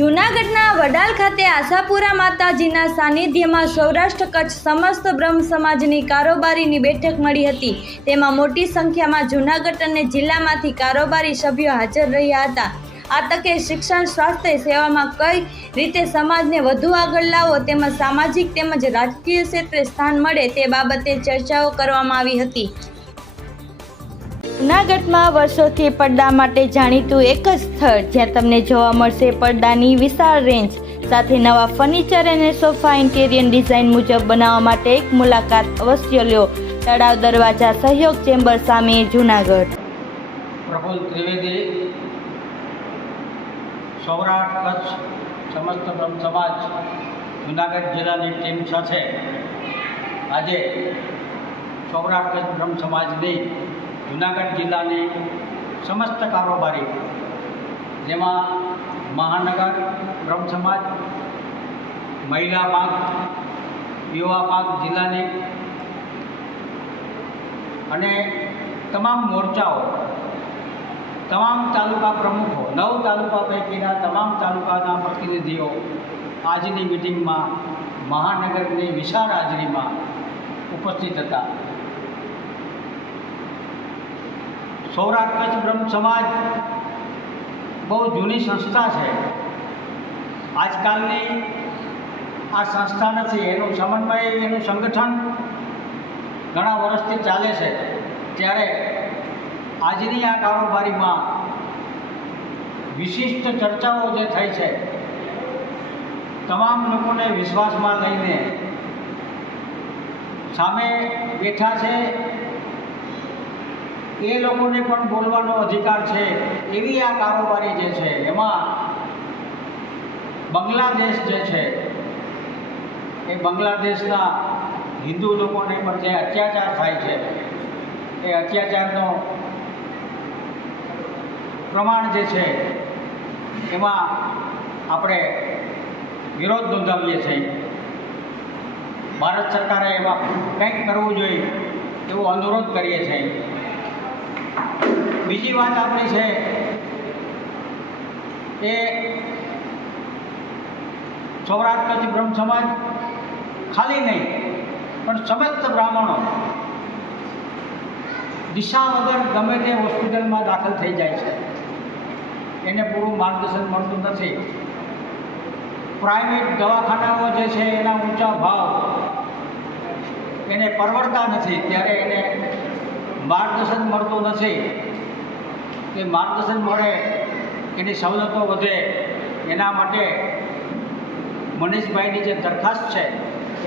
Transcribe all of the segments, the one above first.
જૂનાગઢના વડાલ ખાતે આશાપુરા માતાજીના સાનિધ્યમાં સૌરાષ્ટ્ર કચ્છ સમસ્ત બ્રહ્મ સમાજની કારોબારીની બેઠક મળી હતી. તેમાં મોટી સંખ્યામાં જૂનાગઢ અને જિલ્લામાંથી કારોબારી સભ્યો હાજર રહ્યા હતા. આ તકે શિક્ષણ, સ્વાસ્થ્ય સેવામાં કઈ રીતે સમાજને વધુ આગળ લાવવો તેમજ સામાજિક તેમજ રાજકીય ક્ષેત્રે સ્થાન મળે તે બાબતે ચર્ચાઓ કરવામાં આવી હતી. જૂનાગઢમાં વર્ષોથી પડદા માટે જાણીતું એક જ સ્થળ જ્યાં તમને જોવા મળશે પડદાની વિશાળ રેન્જ સાથે નવા ફર્નિચર અને સોફા ઇન્ટેરિયર ડિઝાઇન મુજબ બનાવવા માટે એક મુલાકાત અવશ્ય લ્યો તળાવ દરવાજા સહયોગ ચેમ્બર સામે જૂનાગઢ. પ્રફુલ્લ ત્રિવેદી, સૌરાષ્ટ્ર કચ્છ સમસ્ત બ્રહ્મ સમાજ, જુનાગઢ જિલ્લાની ટીમ સાથે આજે સૌરાષ્ટ્ર કચ્છ બ્રહ્મ સમાજની જુનાગઢ જિલ્લાની સમસ્ત કારોબારી, જેમાં મહાનગર, બ્રહ્મ સમાજ, મહિલા પાંખ યુવા પાંખ જિલ્લાની અને તમામ મોરચાઓ, તમામ તાલુકા પ્રમુખો, નવ તાલુકા પૈકીના તમામ તાલુકાના પ્રતિનિધિઓ આજની મિટિંગમાં મહાનગરની વિશાળ હાજરીમાં ઉપસ્થિત હતા. સૌરાષ્ટ્ર બ્રહ્મ સમાજ બહુ જૂની સંસ્થા છે. આજકાલની આ સંસ્થા નથી, એનું સમન્વય, એનું સંગઠન ઘણા વર્ષથી ચાલે છે. ત્યારે આજની આ કારોબારીમાં વિશિષ્ટ ચર્ચાઓ જે થઈ છે, તમામ લોકોને વિશ્વાસમાં લઈને સામે બેઠા છે એ લોકોને પણ બોલવાનો અધિકાર છે. એવી આ કારોબારી જે છે, એમાં બાંગ્લાદેશ જે છે, એ બાંગ્લાદેશના હિન્દુ લોકોને પણ જે અત્યાચાર થાય છે, એ અત્યાચારનો પ્રમાણ જે છે, એમાં આપણે વિરોધ નોંધાવીએ છીએ. ભારત સરકારે એમાં કંઈક કરવું જોઈએ એવો અનુરોધ કરીએ છીએ. બીજી વાત આપણી છે એ સૌરાષ્ટ્ર બ્રહ્મ સમાજ ખાલી નહીં, પણ સમસ્ત બ્રાહ્મણો દિશા વગર ગમે તે હોસ્પિટલમાં દાખલ થઈ જાય છે. એને પૂરું માર્ગદર્શન મળતું નથી. પ્રાઇવેટ દવાખાનાઓ જે છે એના ઊંચા ભાવ એને પરવડતા નથી, ત્યારે એને માર્ગદર્શન મળતું નથી. કે માર્ગદર્શન મળે, એની સવલતો વધે, એના માટે મનીષભાઈની જે દરખાસ્ત છે,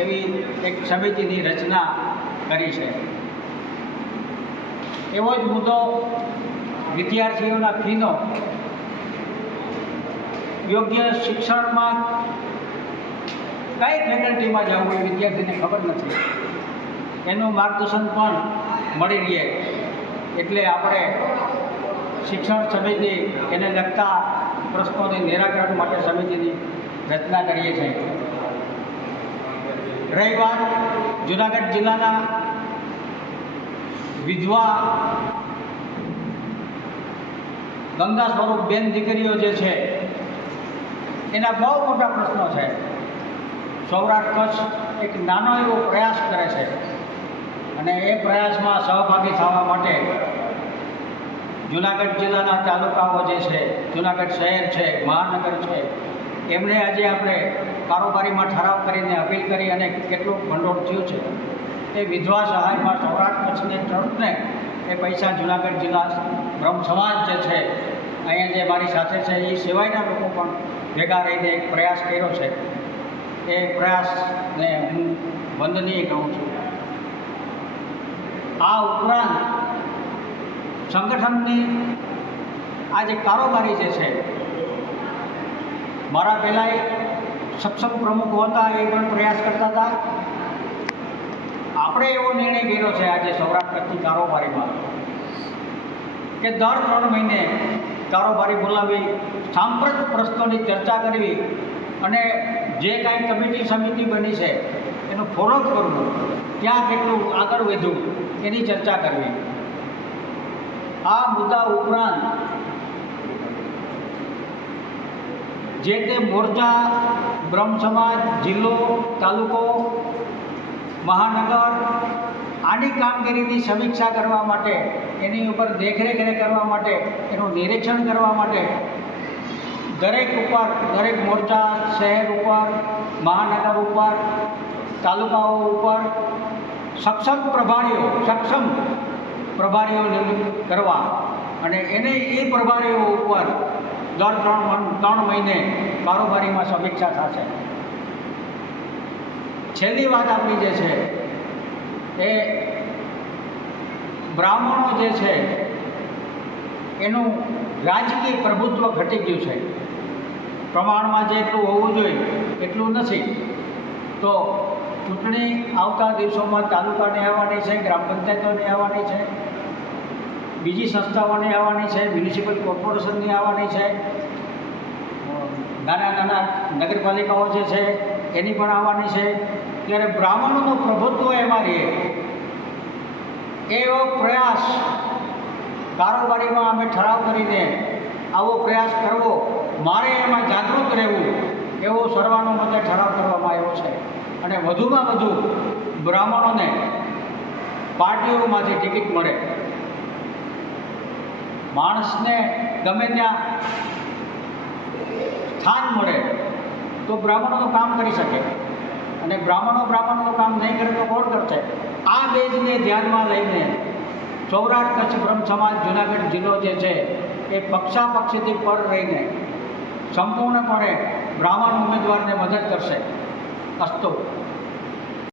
એવી એક સમિતિની રચના કરી છે. એવો જ મુદ્દો વિદ્યાર્થીઓના ફીનો. યોગ્ય શિક્ષણમાં કઈ ફેકલ્ટીમાં જવું એ વિદ્યાર્થીને ખબર નથી. એનું માર્ગદર્શન પણ મળી રહીએ. એટલે આપણે શિક્ષણ સમિતિ એને લગતા પ્રશ્નોને નિરાકરણ માટે સમિતિની રચના કરીએ છીએ. રહી વાત જુનાગઢ જિલ્લાના વિધવા ગંગા સ્વરૂપ બેન દીકરીઓ જે છે, એના બહુ મોટા પ્રશ્નો છે. સૌરાષ્ટ્ર કચ્છ એક નાનો એવો પ્રયાસ કરે છે. અને એ પ્રયાસમાં સહભાગી થવા માટે જુનાગઢ જિલ્લાના તાલુકાઓ જે છે, જુનાગઢ શહેર છે, મહાનગર છે એમણે આજે આપણે કારોબારીમાં ઠરાવ કરીને અપીલ કરી અને કેટલું ભંડોળ થયું છે, એ વિધવા સહાયમાં સૌરાષ્ટ્ર કચ્છની ટ્રસ્ટને એ પૈસા જુનાગઢ જિલ્લા બ્રહ્મ સમાજ જે છે, અહીંયા જે મારી સાથે છે, એ સિવાયના લોકો પણ ભેગા રહીને એક પ્રયાસ કર્યો છે. એ પ્રયાસને હું વંદનીય કહું છું. આ ઉપરાંત સંગઠનની આ જે કારોબારી જે છે, મારા પહેલાંય સક્ષમ પ્રમુખ હતા એ પણ પ્રયાસ કરતા હતા. આપણે એવો નિર્ણય કર્યો છે આજે સૌરાષ્ટ્રથી કારોબારીમાં કે દર ત્રણ મહિને કારોબારી બોલાવી, સાંપ્રત પ્રશ્નોની ચર્ચા કરવી અને જે કાંઈ કમિટી સમિતિ બની છે, એનું ફોલોઅપ કરવું ક્યાં કેટલું આગળ વધવું. એની ચર્ચા કરવી. આ મુદ્દા ઉપરાંત જે તે મોરચા, બ્રહ્મ સમાજ, જિલ્લો, તાલુકો, મહાનગર, આની કામગીરીની સમીક્ષા કરવા માટે, એની ઉપર દેખરેખ કરવા માટે, એનું નિરીક્ષણ કરવા માટે દરેક ઉપર, દરેક મોરચા, શહેર ઉપર, મહાનગર ઉપર, તાલુકાઓ ઉપર સક્ષમ પ્રભારીઓ સક્ષમ પ્રભારીઓને કરવા. અને એને એ પ્રભારીઓ ઉપર દર ત્રણ ત્રણ મહિને કારોબારીમાં સમીક્ષા થશે. છેલ્લી વાત આપણી જે છે, એ બ્રાહ્મણો જે છે, એનું રાજકીય પ્રભુત્વ ઘટી ગયું છે. પ્રમાણમાં જેટલું હોવું જોઈએ, એટલું નથી. તો ચૂંટણી આવતા દિવસોમાં તાલુકાની આવવાની છે, ગ્રામ પંચાયતોની આવવાની છે, બીજી સંસ્થાઓની આવવાની છે, મ્યુનિસિપલ કોર્પોરેશનની આવવાની છે, નાના નાના નગરપાલિકાઓ જે છે એની પણ આવવાની છે. ત્યારે બ્રાહ્મણોનું પ્રભુત્વ એમાં રહે. એવો પ્રયાસ કારોબારીમાં અમે ઠરાવ કરીને આવો પ્રયાસ કરવો, મારે એમાં જાગૃત રહેવું, એવો સર્વાનુમતે ઠરાવ કરવામાં આવ્યો છે. અને વધુમાં વધુ બ્રાહ્મણોને પાર્ટીઓમાંથી ટિકિટ મળે. માણસને ગમે ત્યાં સ્થાન મળે તો બ્રાહ્મણોનું કામ કરી શકે. અને બ્રાહ્મણો બ્રાહ્મણોનું કામ નહીં કરે તો કોણ કરશે? આ બેજને ધ્યાનમાં લઈને સૌરાષ્ટ્ર કચ્છ બ્રહ્મ સમાજ જુનાગઢ જિલ્લો જે છે, એ પક્ષાપક્ષીથી પર રહીને સંપૂર્ણપણે બ્રાહ્મણ ઉમેદવારને મદદ કરશે. కష్టం